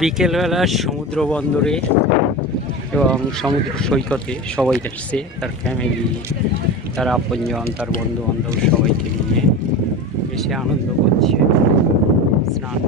বিকেলবেলা সমুদ্র বন্দরে এবং সমুদ্র সৈকতে সবাই আসছে, তার ফ্যামিলি, তার আপনজন, তার বন্ধু বান্ধব সবাইকে নিয়ে এসে আনন্দ করছে, স্নান